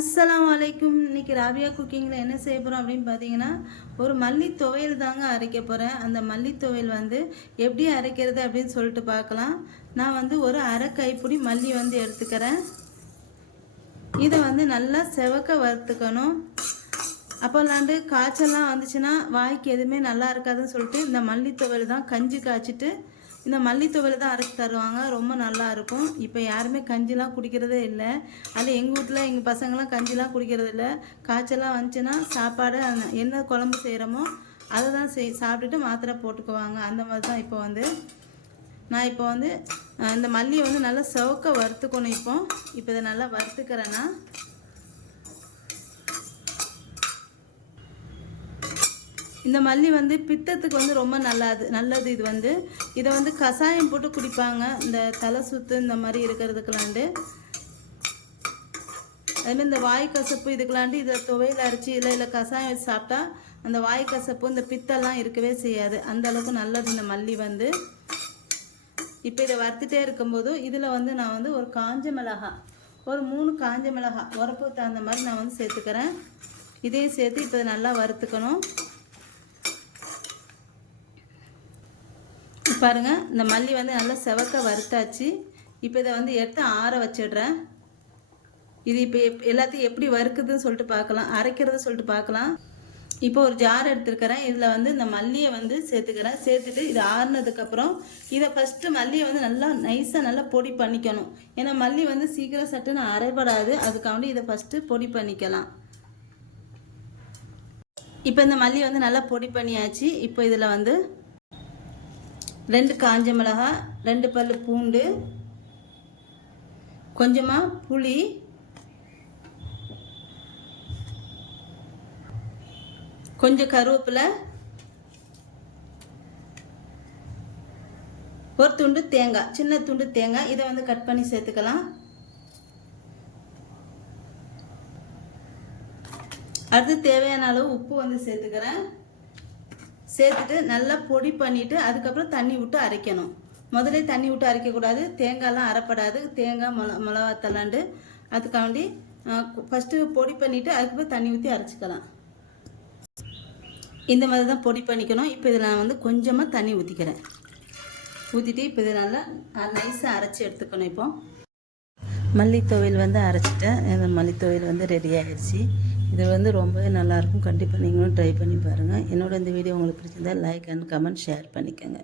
அஸ்ஸலாமு அலைக்கும். இன்றைக்கி ராபியா குக்கிங்கில் என்ன செய்ய போகிறோம் அப்படின்னு பார்த்தீங்கன்னா, ஒரு மல்லி துவையல் தாங்க அரைக்க போகிறேன். அந்த மல்லி துவையல் எப்படி அரைக்கிறது அப்படின்னு சொல்லிட்டு பார்க்கலாம். நான் ஒரு அரை கைப்பிடி மல்லி எடுத்துக்கிறேன். இதை நல்லா செவக்க வறுத்துக்கணும். அப்போலாண்டு காய்ச்சல்லாம் வந்துச்சுன்னா வாய்க்கு எதுவுமே நல்லா இருக்காதுன்னு சொல்லிட்டு இந்த மல்லி துவையல் தான் கஞ்சி காய்ச்சிட்டு இந்த மல்லி துவையல் தான் அரைச்சி தருவாங்க. ரொம்ப நல்லாயிருக்கும். இப்போ யாருமே கஞ்சிலாம் குடிக்கிறதே இல்லை. அதில் எங்கள் வீட்டில் எங்கள் பசங்களாம் கஞ்சிலாம் குடிக்கிறது இல்லை. காய்ச்சலாம் வந்துச்சுன்னா சாப்பாடு என்ன குழம்பு செய்கிறோமோ அதை தான் சாப்பிட்டுட்டு மாத்திரை போட்டுக்குவாங்க. அந்த மாதிரி தான் இப்போ நான் இப்போ இந்த மல்லியை நல்லா செவக்க வறுத்துக்கணும். இப்போ இதை நல்லா வறுத்துக்கிறேன்னா இந்த மல்லி பித்தத்துக்கு ரொம்ப நல்லது. இதை கஷாயம் போட்டு குடிப்பாங்க. இந்த தலை சுத்து இந்த மாதிரி இருக்கிறதுக்கலாண்டு. அதுமாதிரி இந்த வாய் கசப்பு இதுக்கலாண்டு இதை துவையில் அரைச்சி இல்லை கஷாயம் வச்சு சாப்பிட்டா அந்த வாய் கசப்பு இந்த பித்தெல்லாம் இருக்கவே செய்யாது. அந்த அளவுக்கு நல்லது இந்த மல்லி. இப்போ இதை வறுத்துட்டே இருக்கும்போது இதில் நான் ஒரு காஞ்ச மிளகாய், ஒரு 3 காஞ்ச மிளகாய் உரப்புக்கு தகுந்த மாதிரி நான் சேர்த்துக்கிறேன். இதையும் சேர்த்து இப்போ நல்லா வறுத்துக்கணும். பாருங்க, இந்த மல்லி நல்லா செவக்க வறுத்தாச்சு. இப்போ இதை எடுத்து ஆற வச்சிடுறேன். இது இப்போ எல்லாத்தையும் எப்படி வறுக்குதுன்னு சொல்லிட்டு பார்க்கலாம், அரைக்கிறது சொல்லிட்டு பார்க்கலாம். இப்போ ஒரு ஜார் எடுத்துருக்கிறேன். இதில் இந்த மல்லியை சேர்த்துக்கிறேன். சேர்த்துட்டு இது ஆறுனதுக்கப்புறம் இதை ஃபஸ்ட்டு மல்லியை நல்லா நைஸாக நல்லா பொடி பண்ணிக்கணும். ஏன்னா மல்லி சீக்கிரம் சட்டுன்னு அரைப்படாது. அதுக்காண்டி இதை ஃபஸ்ட்டு பொடி பண்ணிக்கலாம். இப்போ இந்த மல்லி நல்லா பொடி பண்ணியாச்சு. இப்போ இதில் 2 காஞ்ச மிளகாய், 2 பல்லு பூண்டு, கொஞ்சமாக புளி, கொஞ்சம் கருவேப்பிலை, ஒரு துண்டு தேங்காய், சின்ன துண்டு தேங்காய். இதை கட் பண்ணி சேர்த்துக்கலாம். அடுத்து தேவையான அளவு உப்பு சேர்த்துக்கிறேன். சேர்த்துட்டு நல்லா பொடி பண்ணிவிட்டு அதுக்கப்புறம் தண்ணி விட்டு அரைக்கணும். முதல்ல தண்ணி விட்டு அரைக்கக்கூடாது. தேங்காய்லாம் அரைப்படாது. தேங்காய் மிளகாத்தலாண்டு அதுக்காண்டி ஃபஸ்ட்டு பொடி பண்ணிவிட்டு அதுக்கப்புறம் தண்ணி ஊற்றி அரைச்சிக்கலாம். இந்த மாதிரி தான் பொடி பண்ணிக்கணும். இப்போ இதில் நான் கொஞ்சமாக தண்ணி ஊற்றிக்கிறேன். ஊற்றிட்டு இப்போ இதை நல்லா நைஸாக அரைச்சி எடுத்துக்கணும். இப்போ மல்லி துவையல் அரைச்சிட்டேன். இந்த மல்லி துவையல் ரெடி ஆகிடுச்சு. இது ரொம்பவே நல்லாயிருக்கும். கண்டிப்பாக நீங்களும் ட்ரை பண்ணி பாருங்கள். என்னோட இந்த வீடியோ உங்களுக்கு பிடிச்சிருந்தால் லைக் அண்ட் கமெண்ட் ஷேர் பண்ணிக்கோங்க.